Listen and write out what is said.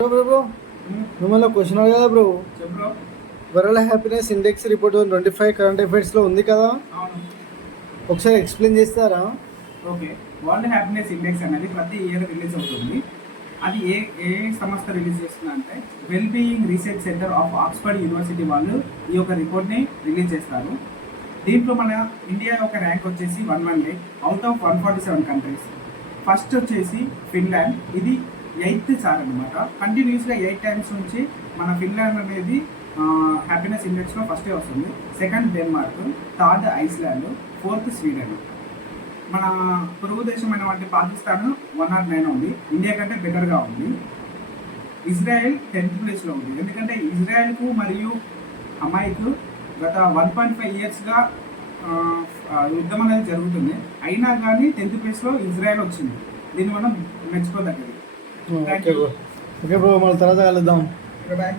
Bro మిమ్మల్ని question అడగదా bro? చెప్పు. World happiness index report 25 current అఫైర్స్లో ఉంది కదా, అవును. ఒకసారి ఎక్స్ప్లెయిన్ చేస్తారా? ఓకే. వరల్డ్ హ్యాపీనెస్ ఇండెక్స్ అనేది ప్రతి ఇయర్ రిలీజ్ అవుతుంది. అది ఏ ఏ సంస్థ రిలీజ్ చేస్తుందంటే well being research centre of Oxford university వాళ్ళు ఈ యొక్క రిపోర్ట్ని రిలీజ్ చేస్తారు. దీంట్లో మన ఇండియా యొక్క ర్యాంక్ వచ్చేసి 118 అవుట్ ఆఫ్ 147 కంట్రీస్. ఫస్ట్ వచ్చేసి ఫిన్లాండ్, ఇది 8th సార్ అనమాట. కంటిన్యూస్గా 8 టైమ్స్ నుంచి మన ఫిన్లాండ్ అనేది హ్యాపీనెస్ ఇండెక్స్లో ఫస్టే వస్తుంది. Second Denmark, third Iceland, 4th Sweden. మన పొరుగు దేశమైన వంటి పాకిస్తాన్ 109 ఉంది, ఇండియా కంటే బెటర్గా ఉంది. ఇజ్రాయెల్ 10th ప్లేస్లో ఉంది, ఎందుకంటే ఇజ్రాయెల్కు మరియు అమాయికు గత 1.5 ఇయర్స్గా యుద్ధం అనేది జరుగుతుంది. అయినా కానీ 10th ప్లేస్లో ఇజ్రాయెల్ వచ్చింది. దీన్ని మనం మెచ్చుకోదగ్గది. ఓకే బ్రో, మళ్ళీ తర్వాత కలుద్దాం. బాయ్.